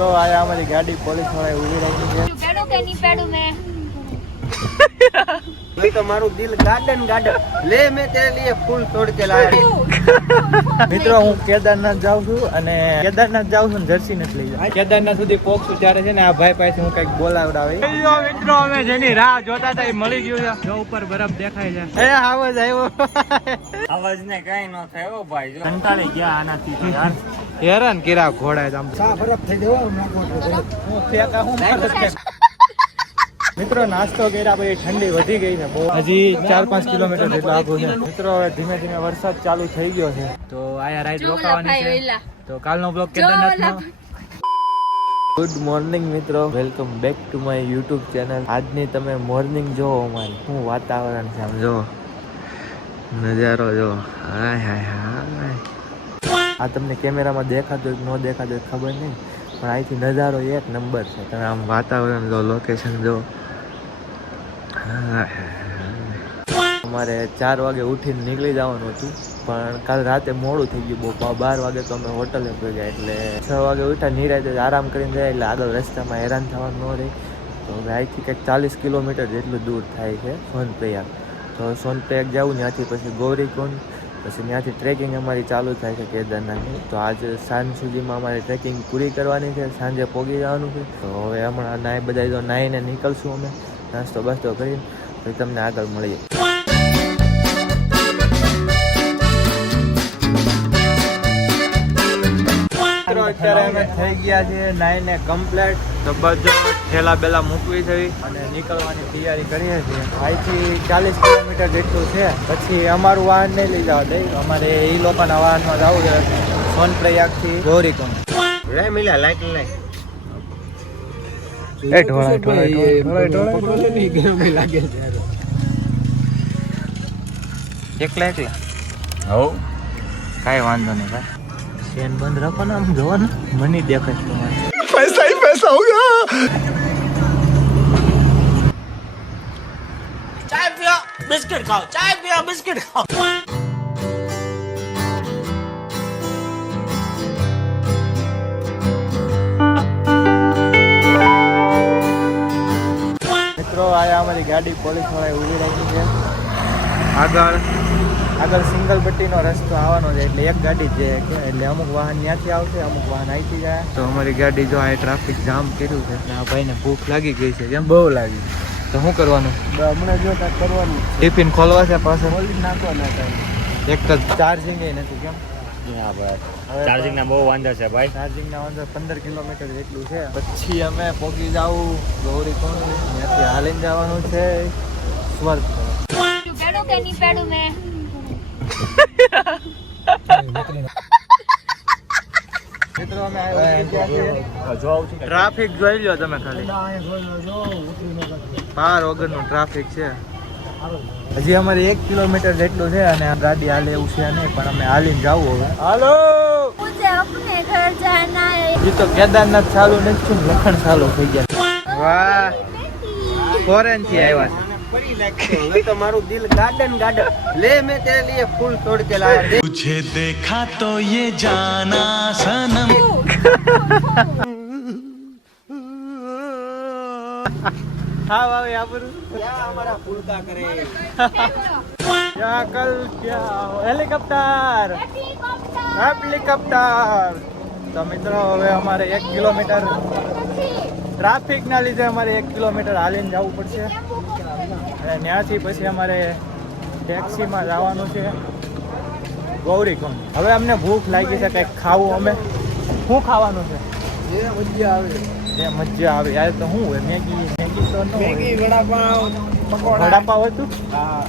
મિત્રો આયા हमारी गाड़ी पुलिस वाले उभी रखी है। पेड़ों के नहीं पेड़ों में भाई तो मारू दिल गार्डन गार्डन ले मैं तेरे लिए फूल तोड़ के लाया। મિત્રો હું કેદારનાથ જાઉં છું અને કેદારનાથ જાઉં છું જર્સી નથી લઈ જાય કેદારનાથ સુધી પહોંચું ત્યારે છે ને આ ભાઈ પાસે હું કઈક બોલાવડાવે મિત્રો અમે જેની રાહ જોતા હતા એ મળી ગયું છે જો ઉપર બરફ દેખાય છે એ આવાજ આવ્યો आवाज ने कहीं न थयो भाई जो કંટાળી ગયા આનાથી તો યાર હેરાન કર્યા ઘોડાએ આમ सा बर्फ થઈ દેવો નાખો હું ફેંકા હું મિત્રો નાસ્તો કર્યા પછી ઠંડી વધી ગઈ છે બહુ હજી 4-5 કિલોમીટર જેટલું આગળ છે મિત્રો હવે ધીમે ધીમે વરસાદ ચાલુ થઈ ગયો છે તો આયા રાઈડ રોકાવાની છે તો કાલનો બ્લોગ કેદારનાથનો ગુડ મોર્નિંગ મિત્રો welcome back to my YouTube channel આજની તમે મોર્નિંગ જોવો અમારી શું વાતાવરણ છે આમ જો નજારો જો હાય હાય હાય આ તમને કેમેરામાં દેખાતો ન દેખાતો ખબર નહીં પણ અહીંથી નજારો એક નંબર છે તમે આમ વાતાવરણ જો લોકેશન જો અમારે 4 વાગે ઉઠીને નીકળી જવાનું હતું પણ કાલ રાતે મોડું થઈ ગયું બહુ 12 વાગે તો અમે હોટલે ગયા એટલે 6 વાગે ઉઠ્યા નિરાતે આરામ કરીને જાય એટલે આગળ રસ્તામાં હેરાન થવાનું ન રહે તો હવે અહીંથી કંઈક 40 કિલોમીટર જેટલું દૂર થાય છે સોનપ્રયાગ તો સોનપ્રયાગ જવું ત્યાંથી પછી ગૌરીકુંડ પછી ત્યાંથી ટ્રેકિંગ અમારી ચાલુ થાય છે કેદારનાથની તો આજે સાંજ સુધીમાં અમારે ટ્રેકિંગ પૂરી કરવાની છે સાંજે પહોંચી જવાનું છે તો હવે હમણાં નાઈ બધા તો નાહીને નીકળશું અમે નાસ્તો બાસ્તો કરીને તો તમને આગળ મળીએ અત્યારે અમે થઈ ગયા છીએ નાઈને કમ્પ્લીટ તો બધો ઠેલા બેલા મૂકવી છે અને નીકળવાની તૈયારી કરીએ છીએ અહીંથી 40 કિલોમીટર જેટલું છે પછી અમારું વાહન નહીં લઈ જવા દે અમારે એ લોકોના વાહનમાં જવું છે સોનપ્રયાગથી ગૌરીકુંડ રે મિલા લાઈટ લાઈટ એ ઢોળાય નહીં ગરમી લાગે છે એકલા હો કાંઈ વાંધો નહીં ભાઈ चैन बंद रखो ना हम जो ना मनी देखा तुम्हारे पैसा ही पैसा होगा चाय पियो बिस्किट खाओ चाय पियो बिस्किट खाओ મિત્રો આયા हमारी गाड़ी पुलिस वाले उभी रखी है આગળ સિંગલ પટ્ટીનો રસ્તો આવવાનો છે એટલે એક ગાડી જ જાય કે એટલે અમુક વાહન ત્યાંથી આવશે અમુક વાહન અહીંથી જાય તો અમારી ગાડી જો આ ટ્રાફિક જામ કર્યું છે આ ભાઈને ભૂખ લાગી ગઈ છે કેમ બહુ લાગી તો શું કરવાનું હમણાં જો કાંઈક કરવાનું ટિફિન ખોલવા છે પાછળ ખોલી નાખવાના કાંઈ એક તો ચાર્જિંગ નથી કેમ હા ભાઈ ચાર્જિંગ ના બહુ વાંધો છે ભાઈ ચાર્જિંગ ના વાંધો 15 કિલોમીટર જેટલું છે પછી અમે પહોંચી જાવું ગૌરીકુંડ ત્યાંથી હાલીને જવાનું છે સ્વર્ગ पेड़ों के नहीं पेड़ों में મિત્રો અમે ટ્રાફિક જોઈ લો તમે ખાલી પાર વગરનું ટ્રાફિક છે હજી અમારે 1 કિલોમીટર જેટલું છે અને આ ગાડી હાલે એવું છે નહીં પણ અમે હાલીને જવું હવે હાલો मुझे अपने घर जाना है હજી તો કેદારનાથ ચાલુ નથી થયું લખણ ચાલુ થઈ ગયા વાહ ફોરેન થી આવ્યા છે पड़ी लगते हैं तो मारू दिल गार्डन गार्डन ले मैं तेरे लिए फूल तोड़ के लाया तुझे देखा तो ये जाना सनम हाँ वाह यहाँ पर क्या हमारा फूल का करे क्या कल क्या हेलीकॉप्टर हेलीकॉप्टर तो મિત્રો હવે અમારે 1 કિલોમીટર ટ્રાફિક ના લીધે અમારે 1 કિલોમીટર હાલીને જવું પડશે અને ત્યાંથી પછી અમારે ટેક્સીમાં જવાનું છે ગૌરીકુંડ હવે અમને ભૂખ લાગી છે કંઈક ખાવું અમે શું ખાવાનું છે ये मजा आवे જે મજા આવે યાર તો શું હોય મેગી તો ન હોય मैगी वड़ा पाव पकोड़ा વડાપાવ હતું हाँ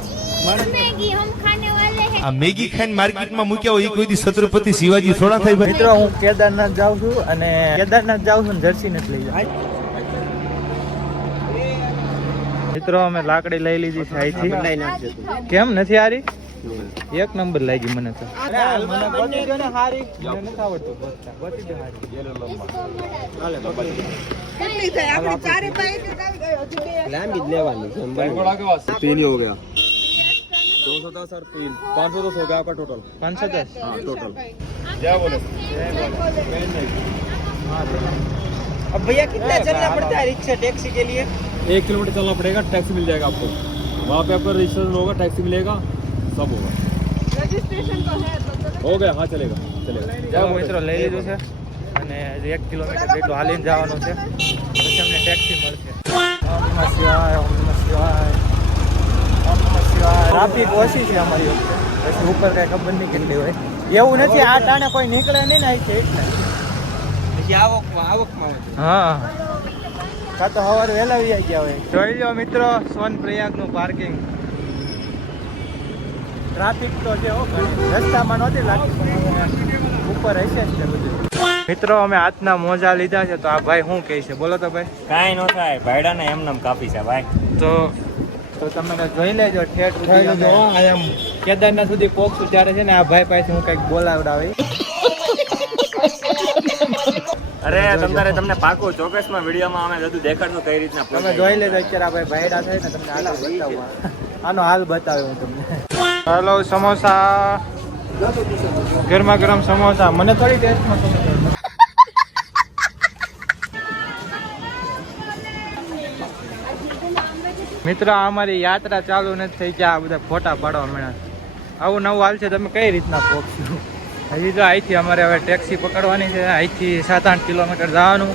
मैगी हम खाने वाले हैं આ મેગી ખાઈને માર્કેટમાં મૂક્યા હોય એ કોઈ દી છત્રપતિ શિવાજી થોડા થાય ભાઈ મિત્રો હું કેદારનાથ જાઉં છું અને કેદારનાથ જાઉં છું ને જર્સી નથી લઈ જાઉં મિત્રો અમે લાકડી લઈ લીધી છે અહીંથી કેમ નથી હારી એક નંબર લાગી મને તો મને ગોતી દો ને હારી મને નથી આવડતું ગોતતા ગોતી દો હારી लांबी लेवानी तीन ही हो गया 210 और 3 510 हो गया आपका टोटल 510 हाँ टोटल जय बोले हाँ अब भैया कितना चलना पड़ता है रिक्शा टैक्सी के लिए? 1 किलोमीटर चलना पड़ेगा, टैक्सी मिल जाएगा आपको। वहाँ पे आपका रजिस्ट्रेशन होगा, टैक्सी मिलेगा, सब होगा। રજીસ્ટ્રેશન તો હે તો हो गया, हाँ चलेगा चलेगा। જાઓ મિત્રો લઈ લીધું છે અને 1 કિલોમીટર જેટલું હાલીને જવાનું છે પછી અમને ટેક્સી મળશે. ઓમ નમઃ શિવાય, ઓમ નમઃ શિવાય, ઓમ નમઃ શિવાય. ટ્રાફિક ઓછી છે અમારી વખતે, પછી ઉપર કઈ ખબર નહીં કેટલી હોય. એવું નથી આ ટાણે કોઈ નીકળે નહીં ને અહીંથી એટલે. પછી આવકમાં હા કાં તો સવારે વહેલા આવી ગયા હોય. જોઈ લો મિત્રો સોનપ્રયાગનું પાર્કિંગ. ટ્રાફિક તો છે હો ઘણી. રસ્તામાં નહોતી લાગતી પણ ઉપર હશે જ તે બધું. મિત્રો અમે હાથના મોજા લીધા છે તો આ ભાઈ શું કહે છે બોલો તો ભાઈ. કાંઈ ન થાય ભાઈડા ને એમને કાપી છે ભાઈ. તો તમે જોઈ લેજો ઠેઠ સુધી અમે કેદારનાથ સુધી પહોંચશું ત્યારે છે ને આ ભાઈ પાસે હું કંઈક બોલાવડાવી. અરે તમને પાકું ચોક્કસમાં વિડીયોમાં અમે બધું દેખાડશું કઈ રીતના તમે જોઈ લેજો અત્યારે આ ભાઈ ભાઈડા થાય ને તમને હાલ બતાવવા આનો હાલ બતાવ્યો હું તમને. ચાલો સમોસા, ગરમા ગરમ સમોસા. મને થોડી ટેસ્ટમાં સમોસા. મિત્રો અમારી યાત્રા ચાલુ નથી થઈ કે આ બધા ફોટા પાડવા મળ્યા. આવું નવું હાલ છે તમે કઈ રીતના પહોંચશો? હજી તો અહીંથી અમારે હવે ટેક્સી પકડવાની છે. અહીંથી 7-8 કિલોમીટર જવાનું.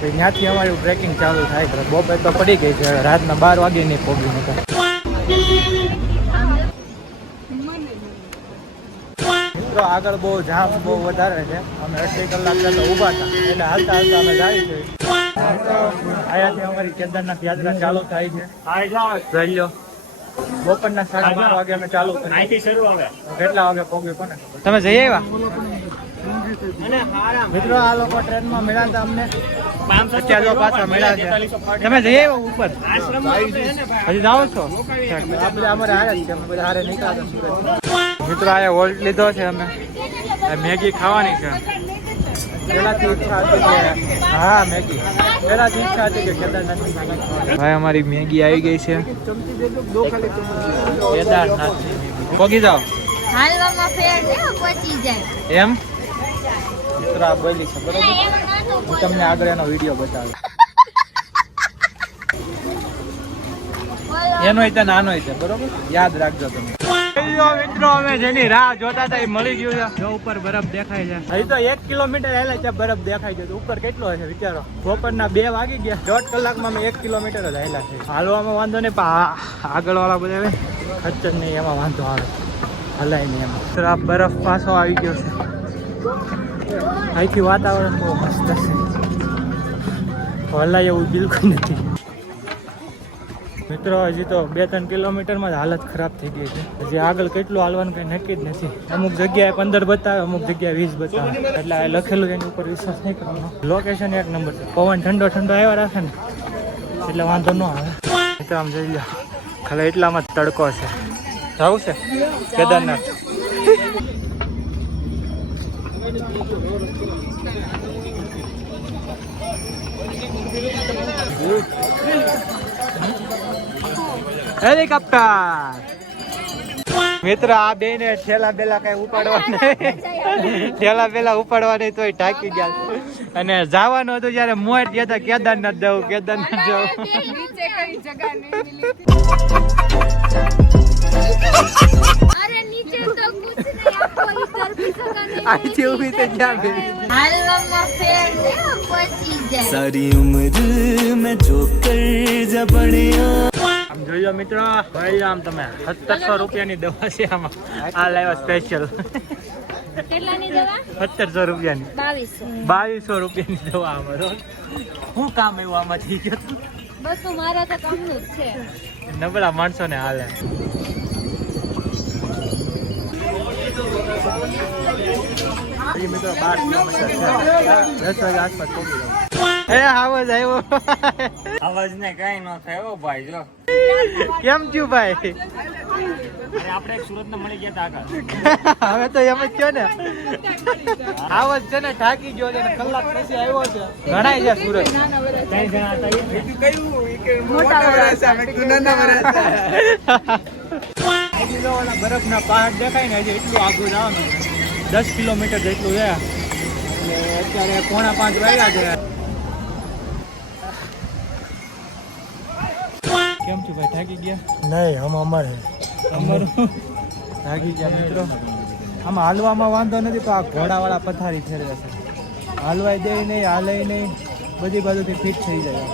ત્યાંથી અમારું ટ્રેકિંગ ચાલુ થાય. બપોર તો પડી ગઈ છે, રાતના 12 વાગે નહીં પહોંચી નતા. મિત્રો આગળ બહુ જામ બહુ વધારે છે. અમે 8 કલાક પહેલા ઊભા હતા એટલે હાલતા હાલતા અમે જાય છે. અહીંયાથી અમારી કેદારનાથ યાત્રા ચાલુ થાય છે. જોઈ લો બપોરના 12:30 વાગે અમે ચાલુ કરી. અહીંથી શરૂ આવે. કેટલા વાગે પહોંચ્યું કોને ખબર. તમે જઈ આવ્યા મિત્રો? આ લોકો ટ્રેનમાં મળ્યા હતા અમને. અત્યારે જો પાછા મળ્યા છે. તમે જઈ આવ્યા ઉપર? હજી જાઓ છો? આપણે અમારે હારે જ છે. અમે બધા હારે નીકળ્યા હતા. મિત્રો આ હોલ્ટ લીધો છે અમે. મેગી ખાવાની છે. પેલાથી ઈચ્છા હતી કે હા મેગી પેલાથી ઈચ્છા હતી કે કેદારનાથ ભાઈ અમારી મેગી આવી ગઈ છે. કેદારનાથ પહોંચી જાઓ. હાલવામાં ફેર ને પહોંચી જાય એમ મિત્રો આ બોલી છે બરોબર. હું તમને આગળ એનો વિડીયો બતાવું. એનો હોય નાનો હોય બરોબર, યાદ રાખજો તમે. મિત્રો અમે જેની રાહ જોતા હતા એ મળી ગયું છે. જો ઉપર બરફ દેખાય છે. હજી તો 1 કિલોમીટર હેલા ત્યાં બરફ દેખાય છે. ઉપર કેટલો હશે વિચારો. બપોરના 2 વાગી ગયા. 1.5 કલાકમાં અમે 1 કિલોમીટર જ હેલા છે. હાલવામાં વાંધો નહીં પણ આગળ વાળા બધા ખર્ચ જ નહીં એમાં વાંધો આવે. હલાય નહીં એમાં. તો આ બરફ પાછો આવી ગયો છે. અહીંથી વાતાવરણ બહુ મસ્ત છે. હલાય એવું બિલકુલ નથી. મિત્રો હજી તો 2-3 કિલોમીટરમાં જ હાલત ખરાબ થઈ ગઈ છે. હજી આગળ કેટલું હાલવાનું કંઈ નક્કી જ નથી. અમુક જગ્યાએ 15 બતાવે, અમુક જગ્યાએ 20 બતાવે. એટલે આ લખેલું એની ઉપર વિશ્વાસ નહીં કરવાનો. લોકેશન 1 નંબર છે. પવન ઠંડો ઠંડો આવ્યા રાખે ને એટલે વાંધો ન આવે. તો આમ જોઈ લો ખાલી એટલામાં જ તડકો છે. જવું છે કેદારનાથ. હેલિકોપ્ટર. મિત્ર આ બે ને ઠેલા બેલા કઈ ઉપાડવા નહીં. ઠેલા બેલા ઉપાડવા નહીં તોય ટાંકી ગયા. અને જવાનું હતું જયારે મોર ગયા હતા કેદારનાથ જવું કેદારનાથ જવું. અરે નીચે તો કુછ નહીં આપકો ઇધર ભી જગહ નહીં. આથી ઊભી તો ક્યાં ગઈ? હાલવામાં ફેર ને પહોંચી જાય. सारी उम्र मैं जो कर जबड़िया આમ જોઈ લો મિત્રો ભાઈ આમ તમે 1700 રૂપિયાની દવા છે આમાં. આ લાવ્યા સ્પેશિયલ કેટલાની દવા? 1700 રૂપિયાની. 2200 રૂપિયાની દવા અમારો. શું કામ એવું આમાં થઈ ગયું? બસ તો મારા તો કામનું જ છે. નબળા માણસો ને હાલે. મિત્રો 12 કિલોમીટર છે. 10 વાગે આસપાસ પહોંચી જાવ. એ આવાજ આવ્યો. અવાજ ને કઈ ન થાય હો ભાઈ. જો કેમ થયું ભાઈ? અરે આપણે એક સુરત ને મળી ગયા હતા આગળ. હવે તો એમ જ છે ને. આવાજ છે ને ઠાકી ગયો છે ને કલાક પછી આવ્યો છે. ઘણાય છે સુરત. કઈ જણા હતા બરફના પહાડ દેખાય ને હજી એટલું આગળ જવાનું 10 કિલોમીટર જેટલું છે. એટલે અત્યારે 4:45 વાગ્યા છે. કેમ છો ભાઈ, થાકી ગયા? નહીં હમ અમારે અમારું થાકી ગયા મિત્રો. આમાં હાલવામાં વાંધો નથી, તો આ ઘોડાવાળા પથારી ફેરવે છે. હાલવાય દે નહીં, હાલે નહીં, બધી બાજુથી ફિટ થઈ જાય.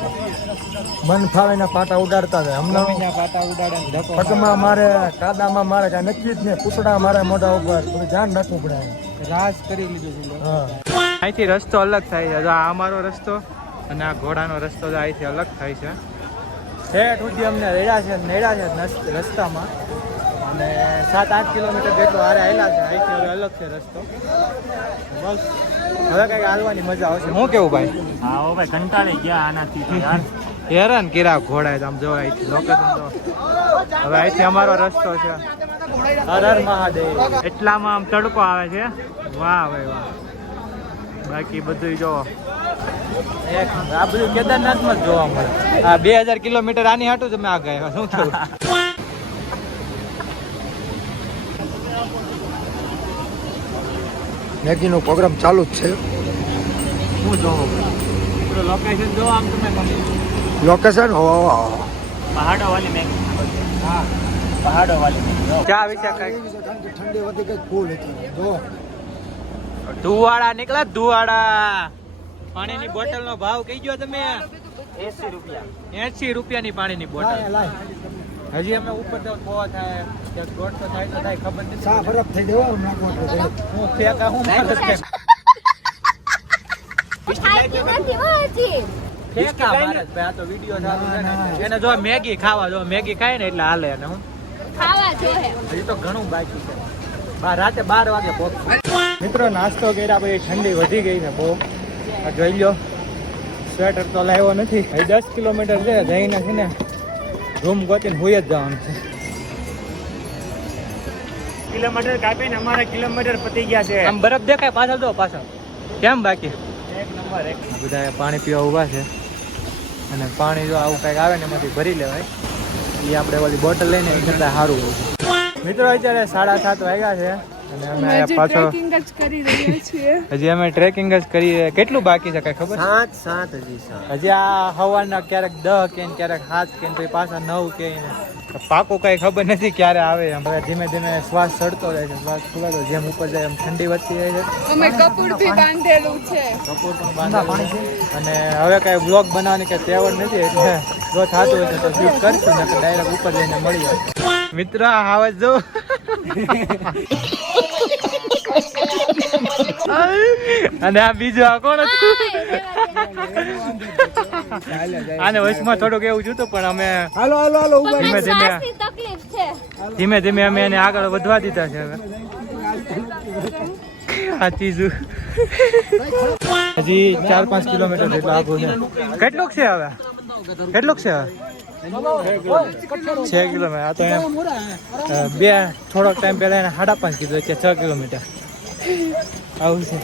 મન ફાવે પાટા ઉડાડતા હતા હમણાં ત્યાં પાટા ઉડાડે ને ધક્કો પટમાં મારે કાદામાં મારે કાંઈ નક્કી જ નહીં. પૂતળા મારે મોઢા ઉપર થોડું ધ્યાન રાખવું પડે. રાસ કરી લીધું છે. હા અહીંથી રસ્તો અલગ થાય છે. જો આ અમારો રસ્તો અને આ ઘોડાનો રસ્તો અહીંથી અલગ થાય છે. ઠેઠ સુધી અમને રેડા છે રસ્તામાં, અને 7-8 કિલોમીટર જેટલો હારે આવેલા છે. અહીંથી હવે અલગ છે રસ્તો. બસ હવે કંઈક હાલવાની મજા આવશે. શું કેવું ભાઈ? હા હો ભાઈ, કંટાળી ગયા આનાથી તો યાર. હેરાન કર્યા ઘોડા. આમ જો અહીંથી લોકેશન તો હવે અહીંથી અમારો રસ્તો છે. હર હર મહાદેવ. એટલામાં આમ તડકો આવે છે. વાહ ભાઈ વાહ. બાકી બધું જો આ બધું કેદારનાથમાં જ જોવા મળે. આ 2000 કિલોમીટર આની હાટું તમે આ ગયા. શું થયું? મેગીનો પ્રોગ્રામ ચાલુ જ છે. શું જોવો? લોકેશન જો આમ તમે લોકેશન પહાડો વાળી મેગી. હા પહાડો વાળી મેગી. ચા વિશે કઈ ઠંડી વધી ગઈ ફૂલ હતી જો ધુવાડા નીકળ્યા ધુવાડા. પાણીની બોટલ નો ભાવ કઈ ગયો તમે? 80 રૂપિયા. 80 રૂપિયાની પાણીની બોટલ. હજી અમે ઉપર તો પોવા થાય કે 150 થાય તો થાય ખબર નથી. સા બરફ થઈ દેવા નાખવા હું ફેંકા હું મારું જ ફેંક. થાકી નથી હો હજી. ફેંકા મારે જ ભાઈ. આ તો વિડીયો ચાલુ છે ને. એને જો મેગી ખાવા, જો મેગી ખાય ને એટલે હાલે. અને હું ખાવા જોહે. હજી તો ઘણું બાકી છે. રાતે 12 વાગે પહોંચું. મિત્રો નાસ્તો કર્યા પછી ઠંડી વધી ગઈ છે બહુ. આ જોઈ લો, સ્વેટર તો લાવ્યો નથી. હજી 10 કિલોમીટર છે. જઈને છે ને રૂમ ગોતીને હોઈ જ જવાનું છે. કિલોમીટર કાપીને અમારે કિલોમીટર પતી ગયા છે. આમ બરફ દેખાય પાછળ, તો પાછળ કેમ બાકી એક નંબર એક. બધા પાણી પીવા ઊભા છે. અને પાણી જો આવું કંઈક આવે ને એમાંથી ભરી લેવાય. એ આપણે ઓલી બોટલ લઈને એ કરતાં સારું હોય. મિત્રો અત્યારે 7:30 વાગ્યા છે અને અમે અહીંયા પાછો હજી અમે ટ્રેકિંગ જ કરીએ. કેટલું બાકી છે કઈ ખબર? 7 હજી આ સવારના ક્યારેક 10 કે ક્યારેક 7 કે પછી પાછા 9 કે પાકું કઈ ખબર નથી ક્યારે આવે. હવે ધીમે ધીમે શ્વાસ ચડતો રહે છે, શ્વાસ ફૂલાતો જેમ ઉપર જાય એમ ઠંડી વધતી જાય છે. અમે કપૂર ભી બાંધેલું છે. કપૂર પણ બાંધેલું છે. અને હવે કઈ બ્લોગ બનાવવાની કઈ તેવડ નથી, એટલે જો થતું હોય તો શૂટ કરશું ને ડાયરેક્ટ ઉપર જઈને મળીએ. મિત્ર આવાજ જો અને આ બીજું આ કોણ હતું? આને વચમાં થોડુંક એવું જોતું, પણ અમે હાલો હાલો હાલો ઉભા ધીમે ધીમે શ્વાસની તકલીફ છે. ધીમે ધીમે અમે એને આગળ વધવા દીધા છે. હવે આ ચીજું હજી 4-5 કિલોમીટર જેટલું આગળ છે. કેટલુંક છે હવે? કેટલુંક છે હવે? 6 કિલોમીટર. આ તો બે થોડોક ટાઈમ પહેલા એને 5.5 કીધું કે 6 કિલોમીટર આવું છે.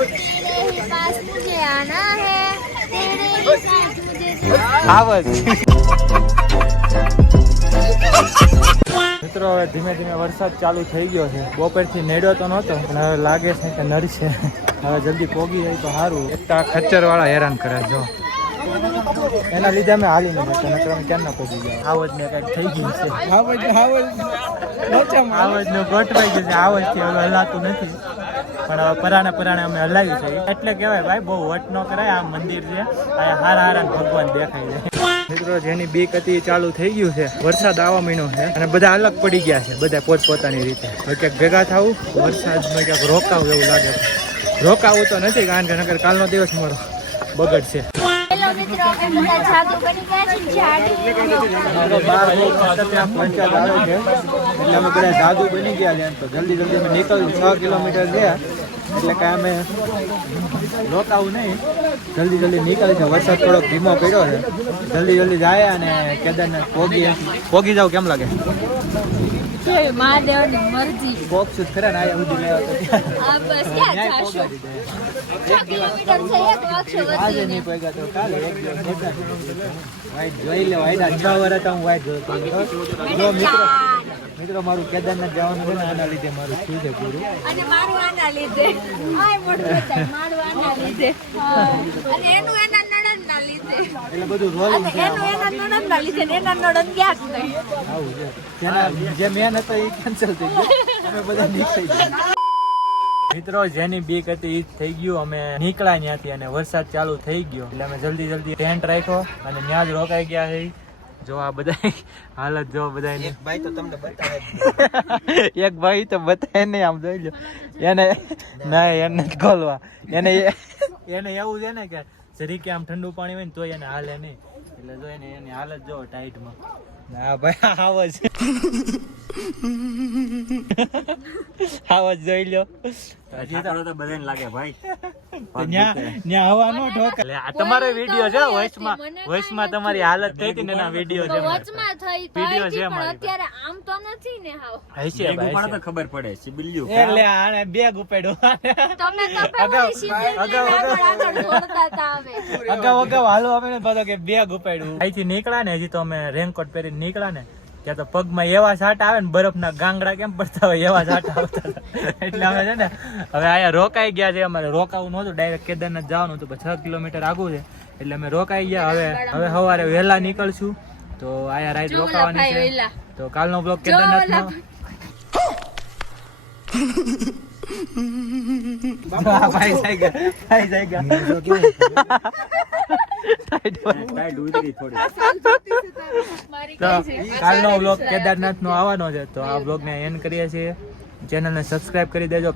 तेरे पास मुझे आना है, तेरे साथ मुझे આવજ મિત્રો હવે ધીમે ધીમે વરસાદ ચાલુ થઈ ગયો છે. બપોરથી નેડ્યો તો નહોતો, પણ હવે લાગે છે કે નડશે. હવે જલ્દી પોગી જાય તો સારું. એક આ ખચ્ચર વાળા હેરાન કરે જો, એના લીધે અમે હાલી નહીં શકતા, નકર અમે ક્યાં ના પોગી ગયા. આવજ ને કઈક થઈ ગયું છે. આવજ નું ગોઠવાઈ ગયું છે. આવજ થી હવે હલાતું નથી, પણ હવે પરાણે અમે હલાવ્યું છે. એટલે કહેવાય ભાઈ બહુ વટ ન કરાય. આ મંદિર છે, આ હારા ભગવાન દેખાય જાય. મિત્રો જેની બીક હતી એ ચાલુ થઈ ગયું છે. વરસાદ આવવા માંડ્યો છે અને બધા અલગ પડી ગયા છે, બધા પોતપોતાની રીતે. હવે ક્યાંક ભેગા થવું, વરસાદમાં ક્યાંક રોકાવું એવું લાગે છે. રોકાવું તો નથી, કારણ કે નકર કાલનો દિવસ મારો બગડશે. હેલો મિત્રો, અમે બધા જાદુ બની ગયા છે. જાદુ બાર બહુ ત્યાં પંચાયત આવે છે, એટલે અમે બધા જાદુ બની ગયા છે. તો જલ્દી અમે નીકળ્યું. 6 કિલોમીટર ગયા, એટલે કાંઈ અમે રોકાવું નહીં, જલ્દી નીકળી છે. વરસાદ થોડોક ધીમો પડ્યો છે. જલ્દી જાય અને કેદારનાથ પોગી જાવ. કેમ લાગે? મહાદેવની મરજી. બોક્સ જ ખરા ને આયા સુધી લેવા તો આ બસ ક્યાં ન્યાય જાશું? પોગાડી દે. 6 કિલોમીટર છે. એક વાક્ષ આજે વધીને નહીં પગ્યા તો કાલે એક દિવસ મોટા વાઈટ જોઈ લે. વાઈટ 6 વર્ષ હું વાઈટ જોતો જો મિત્રો મારું કેદારનાથ જવાનું છે ને, આના લીધે મારું શું છે પૂરું. અને મારું આના લીધે આય મોટું થાય, મારું આના લીધે અને એનું એના નણંદના લીધે. એટલે બધું રોલિંગ છે આવું છે જેના જે મેન હતો એ કેન્સલ થઈ ગયો અમે બધા નીકળી ગયા મિત્રો જેની બીક હતી ઈ જ થઈ ગયું અમે નીકળ્યા ત્યાંથી અને વરસાદ ચાલુ થઈ ગયો એટલે અમે જલ્દી ટેન્ટ રાખ્યો અને ત્યાં જ રોકાઈ ગયા છે જો આ બધા હાલત જો બધા એક ભાઈ તો તમને બતાવે એક ભાઈ તો બતાવે નહીં આમ જોઈ લો એને ના એને જ ખોલવા એને એવું છે ને કે જરીકે આમ ઠંડુ પાણી હોય ને તો એને હાલે નહીં એટલે જો એને એની હાલત જો ટાઈટમાં ના ભાઈ આવો છે આવો જોઈ લો ઠાકરો તો બધાને લાગે ભાઈ ન્યા હવા નો ઠોકે એટલે આ તમારો વિડિયો છે વોઇસમાં તમારી હાલત થઈ હતી ને એના વિડિયો છે વચમાં થઈ તો વિડિયો હતી, છે પણ મારી અત્યારે આમ તો નથી ને હાવ હશે ભેગું ભાઈ પણ તો ખબર પડે સિબિલ્યું એટલે આને બેગ ઉપાડ્યો તમે તો પેલી સીધી આગળ દોડતા તા હવે અગાઉ હાલો અમે ને પાછો કે બેગ ઉપાડ્યું અહીંથી નીકળ્યા ને હજી તો અમે રેનકોટ પહેરીને નીકળ્યા ને ત્યાં તો પગમાં એવા સાટ આવે ને બરફના ગાંગડા કેમ પડતા હોય એવા સાટ આવતા હતા. એટલે અમે છે ને હવે અહીંયા રોકાઈ ગયા છે અમારે રોકાવું નહોતું ડાયરેક્ટ કેદારનાથ જવાનું હતું પણ 6 કિલોમીટર આગું છે એટલે અમે રોકાઈ ગયા હવે સવારે વહેલા નીકળશું તો આયા રાઈડ રોકાવાની છે તો કાલનો બ્લોગ કેદારનાથનો ભાઈ જાય કાલનો બ્લોગ કેદારનાથ નો આવવાનો છે તો આ બ્લોગ ને એન્ડ કરીએ છીએ ચેનલ ને સબસ્ક્રાઇબ કરી દેજો.